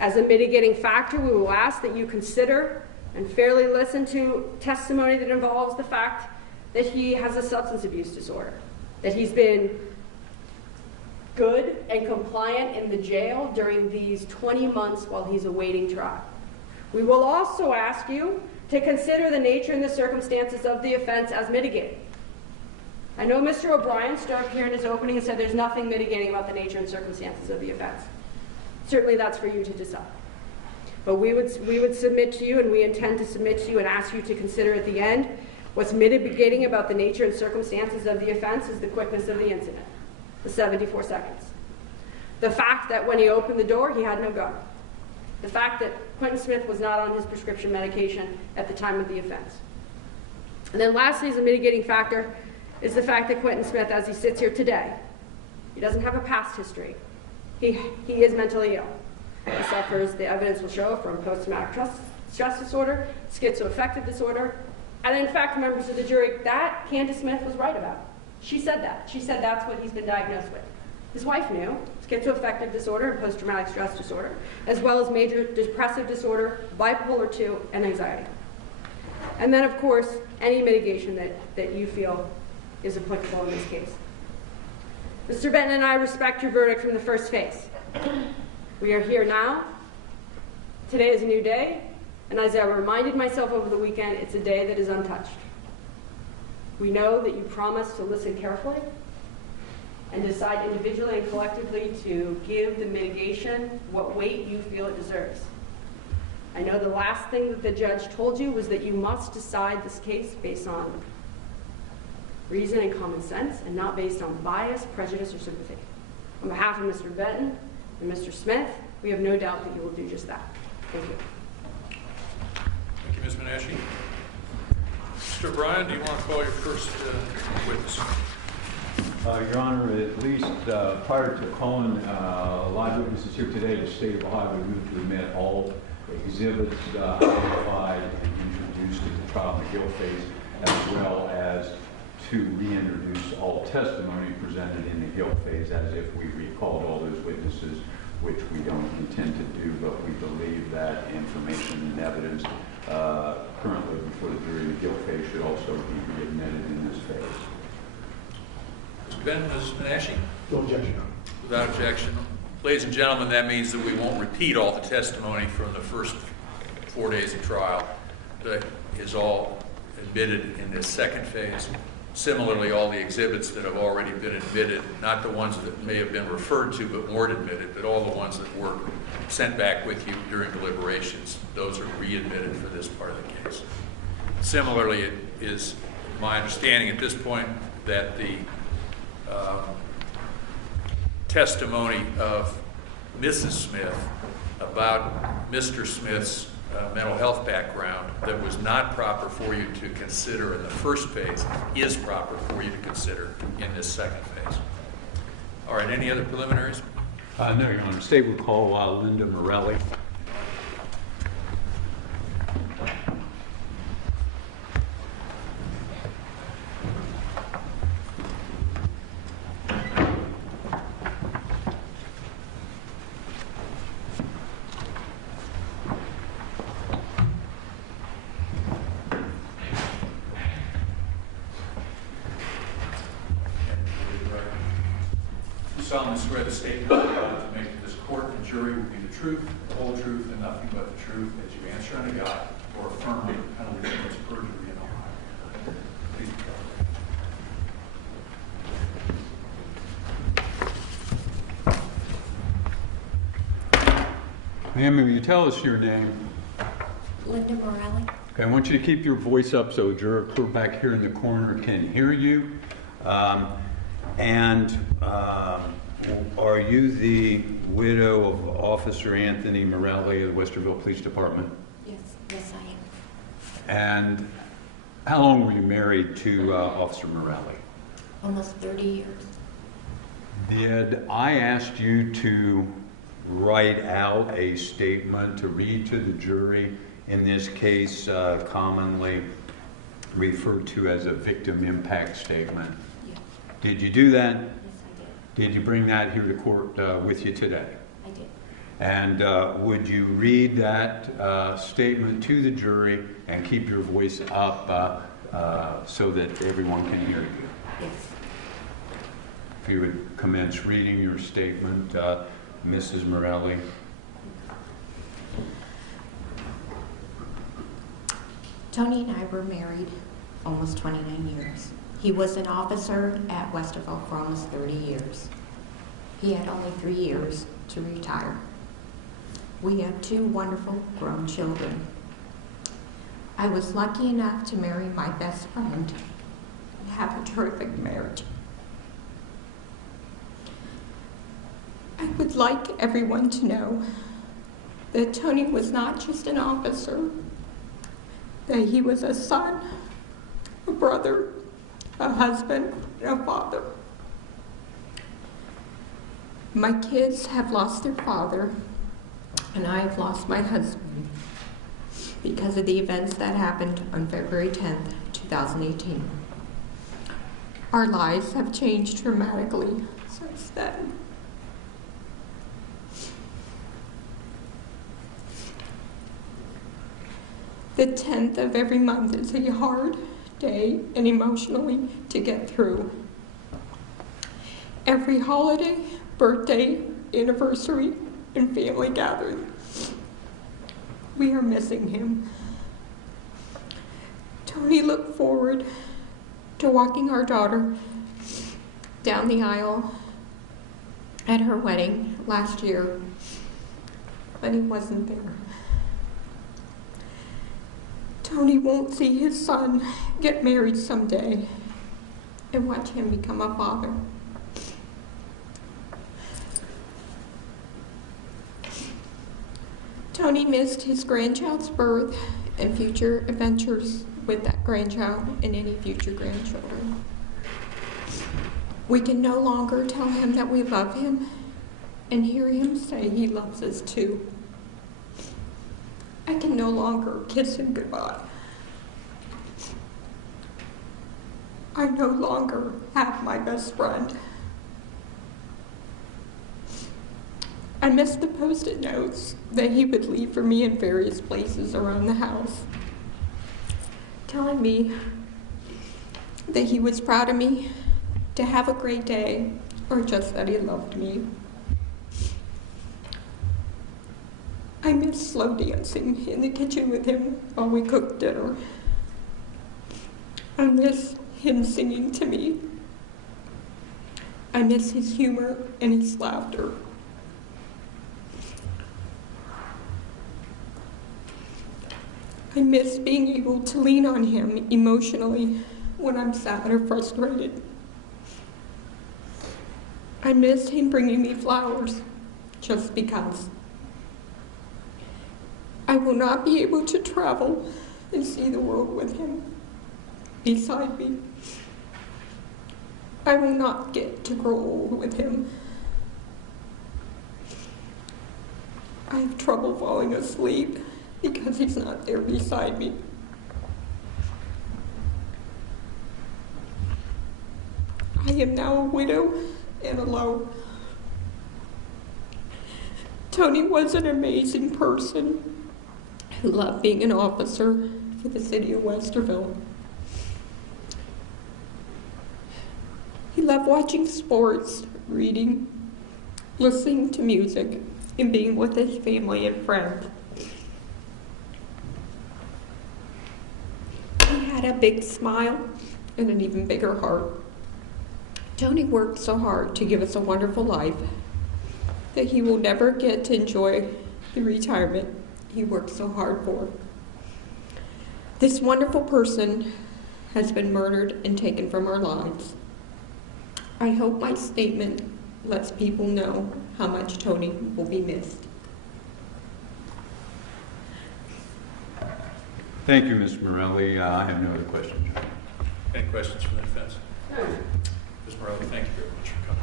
As a mitigating factor, we will ask that you consider and fairly listen to testimony that involves the fact that he has a substance abuse disorder, that he's been good and compliant in the jail during these 20 months while he's awaiting trial. We will also ask you to consider the nature and the circumstances of the offense as mitigating. I know Mr. O'Brien stood up here in his opening and said there's nothing mitigating about the nature and circumstances of the offense. Certainly that's for you to decide. But we would submit to you, and we intend to submit to you and ask you to consider at the end what's mitigating about the nature and circumstances of the offense is the quickness of the incident, the 74 seconds. The fact that when he opened the door, he had no gun. The fact that Quentin Smith was not on his prescription medication at the time of the offense. And then lastly, as a mitigating factor, is the fact that Quentin Smith, as he sits here today, he doesn't have a past history. He is mentally ill. He suffers, the evidence will show, from post-traumatic stress disorder, schizoaffective disorder, and in fact, members of the jury, that Candace Smith was right about. She said that. She said that's what he's been diagnosed with. His wife knew, schizoaffective disorder and post-traumatic stress disorder, as well as major depressive disorder, bipolar 2, and anxiety. And then, of course, any mitigation that you feel is applicable in this case. Mr. Benton and I respect your verdict from the first phase. We are here now. Today is a new day, and as I reminded myself over the weekend, it's a day that is untouched. We know that you promised to listen carefully and decide individually and collectively to give the mitigation what weight you feel it deserves. I know the last thing that the judge told you was that you must decide this case based on reason and common sense and not based on bias, prejudice, or sympathy. On behalf of Mr. Benton and Mr. Smith, we have no doubt that you will do just that. Thank you. Thank you, Ms. Menashe. Mr. O'Brien, do you want to call your first witness? Your Honor, at least prior to calling live witnesses here today, the State of Ohio would move to admit all exhibits identified and introduced in the trial in the guilt phase, as well as to reintroduce all testimony presented in the guilt phase as if we recalled all those witnesses, which we don't intend to do, but we believe that information and evidence currently before the jury in the guilt phase should also be readmitted in this phase. Ms. Menashe? No objection. Without objection. Ladies and gentlemen, that means that we won't repeat all the testimony from the first 4 days of trial. That is all admitted in this second phase. Similarly, all the exhibits that have already been admitted, not the ones that may have been referred to but weren't admitted, but all the ones that were sent back with you during deliberations, those are readmitted for this part of the case. Similarly, it is my understanding at this point that the testimony of Mrs. Smith about Mr. Smith's mental health background that was not proper for you to consider in the first phase is proper for you to consider in this second phase. All right, any other preliminaries? No, Your Honor. State will call Linda Morelli. You solemnly swear the statement you're about to make to this court and jury will be the truth, the whole truth, and nothing but the truth as you answer unto God or affirm under the penalty of this perjury in Ohio. Please be careful. Ma'am, will you tell us your name? Linda Morelli. Okay, I want you to keep your voice up so a juror clear back here in the corner can hear you. Are you the widow of Officer Anthony Morelli of the Westerville Police Department? Yes, yes I am. And how long were you married to Officer Morelli? Almost 30 years. Did I ask you to write out a statement to read to the jury, in this case commonly referred to as a victim impact statement? Yes. Did you do that? Yes, I did. Did you bring that here to court with you today? I did. And would you read that statement to the jury and keep your voice up so that everyone can hear you? Yes. If you would commence reading your statement, Mrs. Morelli. Tony and I were married almost 29 years. He was an officer at Westerville for almost 30 years. He had only 3 years to retire. We have 2 wonderful grown children. I was lucky enough to marry my best friend and have a terrific marriage. I would like everyone to know that Tony was not just an officer, that he was a son, a brother, a husband, and a father. My kids have lost their father, and I have lost my husband because of the events that happened on February 10th, 2018. Our lives have changed dramatically since then. The 10th of every month is a hard day and emotionally to get through. Every holiday, birthday, anniversary, and family gathering, we are missing him. Tony looked forward to walking our daughter down the aisle at her wedding last year, but he wasn't there. Tony won't see his son get married someday and watch him become a father. Tony missed his grandchild's birth and future adventures with that grandchild and any future grandchildren. We can no longer tell him that we love him and hear him say he loves us too. I can no longer kiss him goodbye. I no longer have my best friend. I miss the Post-it notes that he would leave for me in various places around the house, telling me that he was proud of me, to have a great day, or just that he loved me. I miss slow dancing in the kitchen with him while we cooked dinner. I miss him singing to me. I miss his humor and his laughter. I miss being able to lean on him emotionally when I'm sad or frustrated. I miss him bringing me flowers just because. I will not be able to travel and see the world with him beside me. I will not get to grow old with him. I have trouble falling asleep because he's not there beside me. I am now a widow and alone. Tony was an amazing person who loved being an officer for the city of Westerville. He loved watching sports, reading, listening to music, and being with his family and friends. He had a big smile and an even bigger heart. Tony worked so hard to give us a wonderful life that he will never get to enjoy the retirement he worked so hard for. This wonderful person has been murdered and taken from our lives. I hope my statement lets people know how much Tony will be missed. Thank you, Ms. Morelli. I have no other questions. Any questions from the defense? No. Ms. Morelli, thank you very much for coming.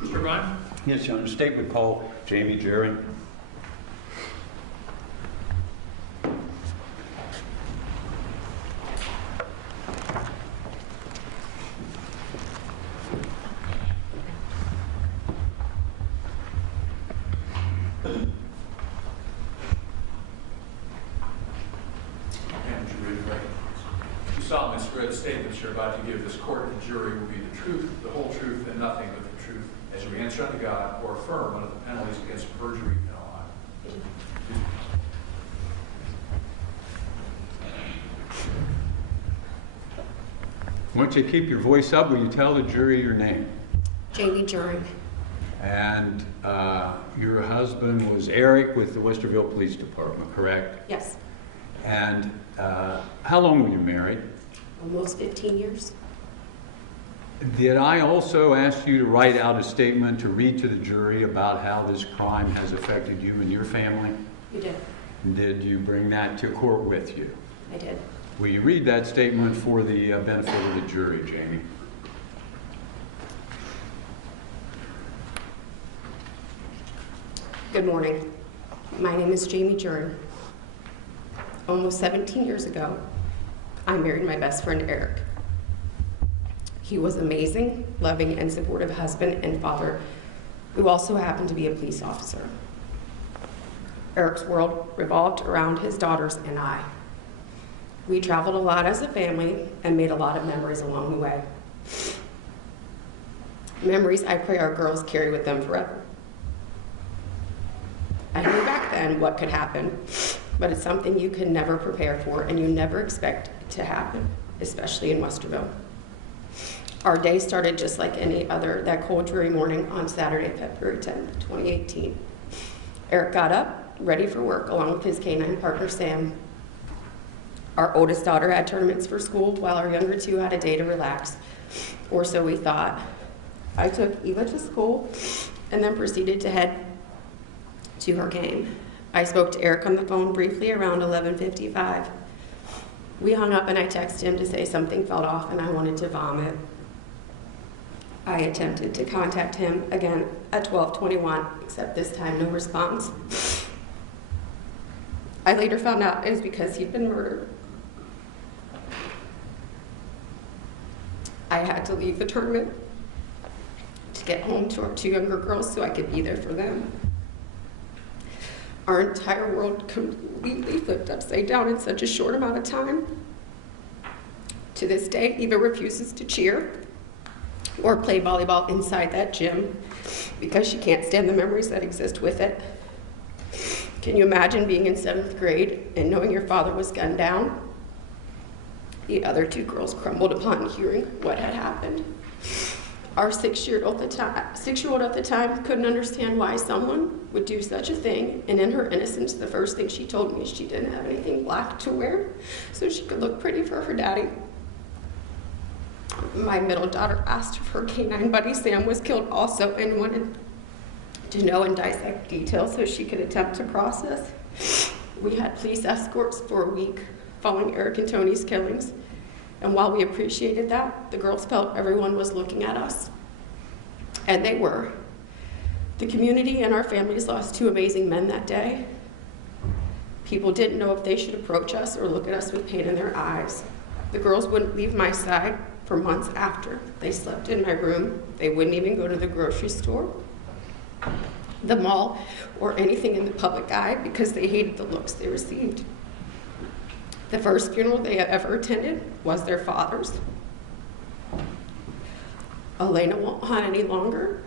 Mr. Ryan? Yes, Your Honor. State would call Jamie Jerry. You solemnly swear the statements you're about to give this court and jury will be the truth, the whole truth, and nothing but the truth, as you answer unto God or affirm one of the penalties against perjury in Ohio. I want you to keep your voice up. Will you tell the jury your name? Jamie Jury. And your husband was Eric with the Westerville Police Department, correct? Yes, And how long were you married? almost 15 years. Did I also ask you to write out a statement to read to the jury about how this crime has affected you and your family? You did. Did you bring that to court with you? I did. Will you read that statement for the benefit of the jury, Jamie? Good morning. My name is Jamie Jury. Almost 17 years ago, I married my best friend, Eric. He was amazing, loving, and supportive husband and father who also happened to be a police officer. Eric's world revolved around his daughters and I. We traveled a lot as a family and made a lot of memories along the way. Memories I pray our girls carry with them forever. I knew back then what could happen, but it's something you can never prepare for and you never expect it to happen, especially in Westerville. Our day started just like any other, that cold, dreary morning on Saturday, February 10th, 2018. Eric got up, ready for work, along with his canine partner, Sam. Our oldest daughter had tournaments for school, while our younger two had a day to relax, or so we thought. I took Eva to school and then proceeded to head to her game. I spoke to Eric on the phone briefly around 11:55. We hung up and I texted him to say something felt off and I wanted to vomit. I attempted to contact him again at 12:21, except this time no response. I later found out it was because he'd been murdered. I had to leave the tournament to get home to our two younger girls so I could be there for them. Our entire world completely flipped upside down in such a short amount of time. To this day, Eva refuses to cheer or play volleyball inside that gym because she can't stand the memories that exist with it. Can you imagine being in 7th grade and knowing your father was gunned down? The other two girls crumbled upon hearing what had happened. Our 6-year-old at the time couldn't understand why someone would do such a thing, and in her innocence, the first thing she told me is she didn't have anything black to wear so she could look pretty for her daddy. My middle daughter asked if her canine buddy Sam was killed also and wanted to know and dissect details so she could attempt to process. We had police escorts for a week following Eric and Tony's killings. And while we appreciated that, the girls felt everyone was looking at us. And they were. The community and our families lost 2 amazing men that day. People didn't know if they should approach us or look at us with pain in their eyes. The girls wouldn't leave my side for months after. They slept in my room. They wouldn't even go to the grocery store, the mall, or anything in the public eye because they hated the looks they received. The first funeral they ever attended was their father's. Elena won't hunt any longer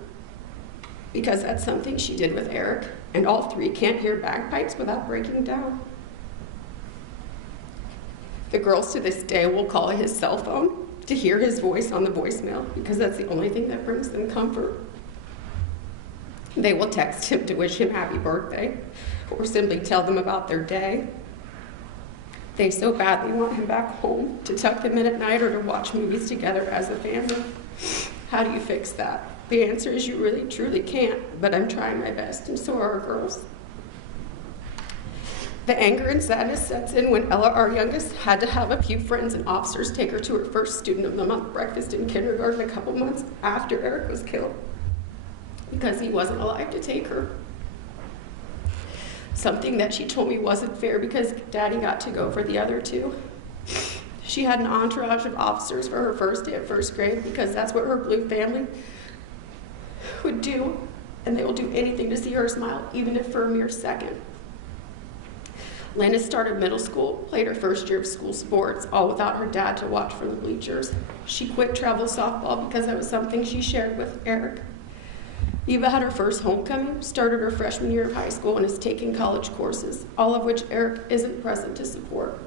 because that's something she did with Eric, and all 3 can't hear bagpipes without breaking down. The girls to this day will call his cell phone to hear his voice on the voicemail because that's the only thing that brings them comfort. They will text him to wish him happy birthday or simply tell them about their day. They so badly want him back home to tuck them in at night or to watch movies together as a family. How do you fix that? The answer is you really, truly can't, but I'm trying my best, and so are our girls. The anger and sadness sets in when Ella, our youngest, had to have a few friends and officers take her to her first Student of the Month breakfast in kindergarten a couple months after Eric was killed because he wasn't alive to take her. Something that she told me wasn't fair because Daddy got to go for the other 2. She had an entourage of officers for her first day of 1st grade because that's what her blue family would do, and they will do anything to see her smile, even if for a mere second. Lena started middle school, played her first year of school sports, all without her dad to watch from the bleachers. She quit travel softball because that was something she shared with Eric. Eva had her first homecoming, started her freshman year of high school, and is taking college courses, all of which Eric isn't present to support.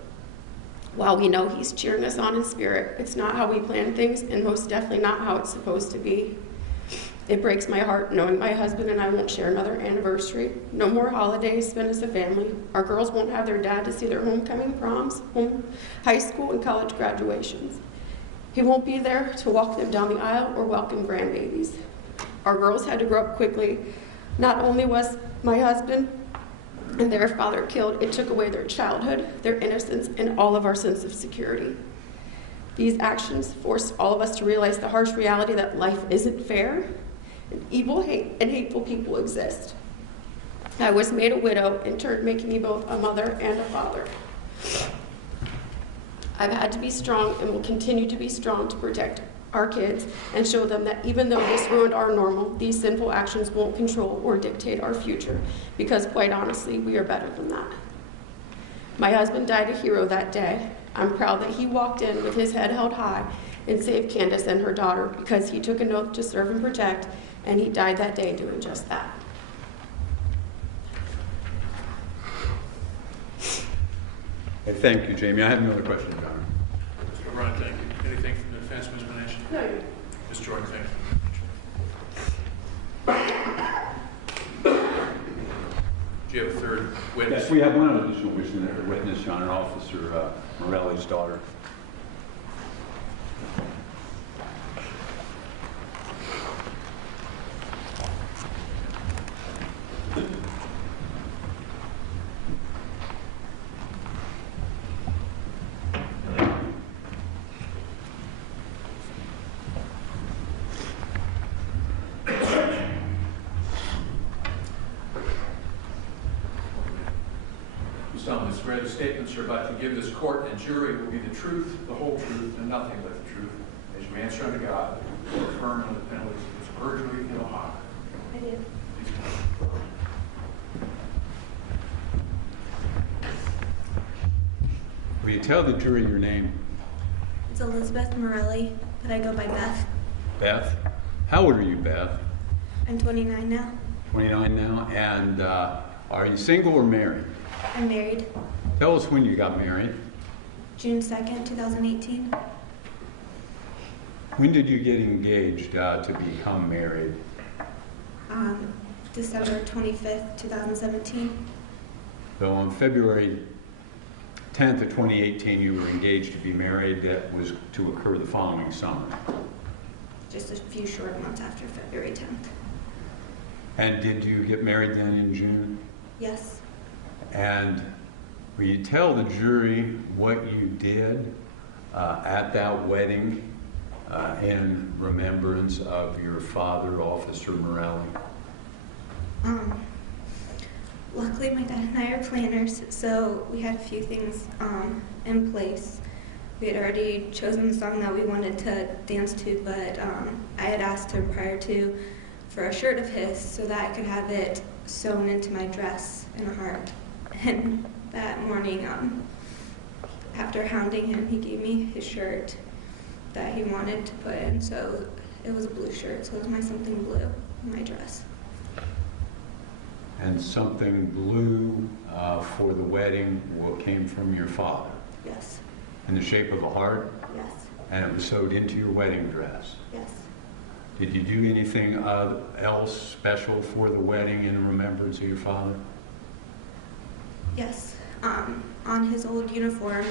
While we know he's cheering us on in spirit, it's not how we plan things, and most definitely not how it's supposed to be. It breaks my heart knowing my husband and I won't share another anniversary. No more holidays spent as a family. Our girls won't have their dad to see their homecoming, proms, high school, and college graduations. He won't be there to walk them down the aisle or welcome grandbabies. Our girls had to grow up quickly. Not only was my husband and their father killed, it took away their childhood, their innocence, and all of our sense of security. These actions forced all of us to realize the harsh reality that life isn't fair, and evil, hate, and hateful people exist. I was made a widow, in turn making me both a mother and a father. I've had to be strong and will continue to be strong to protect our kids and show them that even though this ruined our normal, these sinful actions won't control or dictate our future, because quite honestly, we are better than that. My husband died a hero that day. I'm proud that he walked in with his head held high and saved Candace and her daughter because he took an oath to serve and protect, and he died that day doing just that. Hey, thank you, Jamie. I have no other questions, Your Honor. Mr. O'Brien, thank you. Anything from the defense, Ms. Manesh? No, Ms. Jordan, thank you. Do you have a third witness? Yes, we have one additional witness, Your Honor, Officer Morelli's daughter. Some swear the statements you're about to give this court and jury will be the truth, the whole truth, and nothing but the truth, as you answer unto God, or affirm on the penalties of this perjury in Ohio. I do. Please come. Will you tell the jury your name? It's Elizabeth Morelli, but I go by Beth. Beth. How old are you, Beth? I'm 29 now. 29 now. And are you single or married? I'm married. Tell us when you got married. June 2nd, 2018. When did you get engaged to become married? December 25th, 2017. So on February 10th of 2018, you were engaged to be married. That was to occur the following summer. Just a few short months after February 10th. And did you get married then in June? Yes. And will you tell the jury what you did at that wedding in remembrance of your father, Officer Morelli? Luckily, my dad and I are planners, so we had a few things in place. We had already chosen the song that we wanted to dance to, but I had asked him prior to for a shirt of his so that I could have it sewn into my dress in a heart. And that morning, after hounding him, he gave me his shirt that he wanted to put in. So it was a blue shirt, so it was my something blue in my dress. And something blue for the wedding came from your father? Yes. In the shape of a heart? Yes. And it was sewed into your wedding dress? Yes. Did you do anything else special for the wedding in remembrance of your father? Yes. On his old uniform,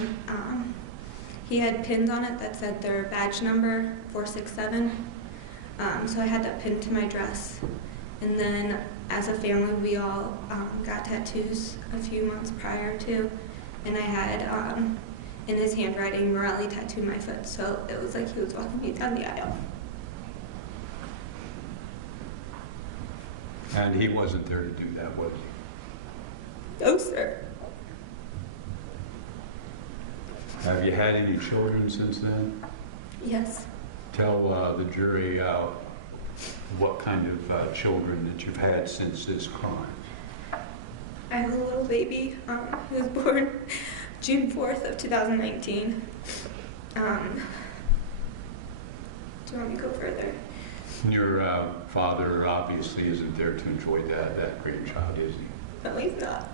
he had pins on it that said their badge number, 467. So I had that pinned to my dress. And then as a family, we all got tattoos a few months prior to. And I had, in his handwriting, Morelli tattooed my foot. So it was like he was walking me down the aisle. And he wasn't there to do that, was he? No, sir. Have you had any children since then? Yes. Tell the jury what kind of children that you've had since this crime. I have a little baby who was born June 4th of 2019. Do you want me to go further? Your father obviously isn't there to enjoy that grandchild, is he? No, he's not.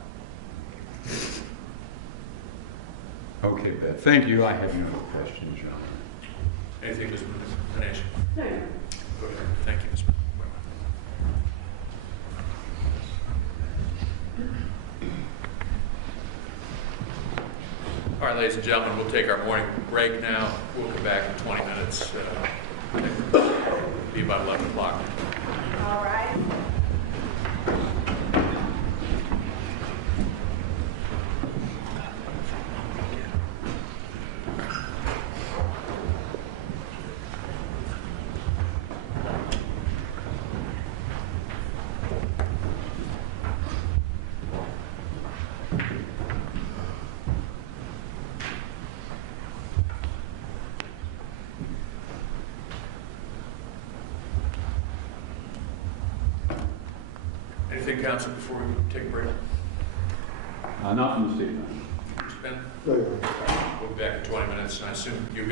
Okay, Beth. Thank you. I have no questions, John. Anything, Ms. Dinesh? No. Go ahead. Thank you, Ms. All right, ladies and gentlemen, we'll take our morning break now. We'll come back in 20 minutes. It'll be about 11 o'clock. All right. Anything, counsel, before we take a break? Not from the statement. Mr. Ben? No, Your Honor. We'll be back in 20 minutes, and I assume you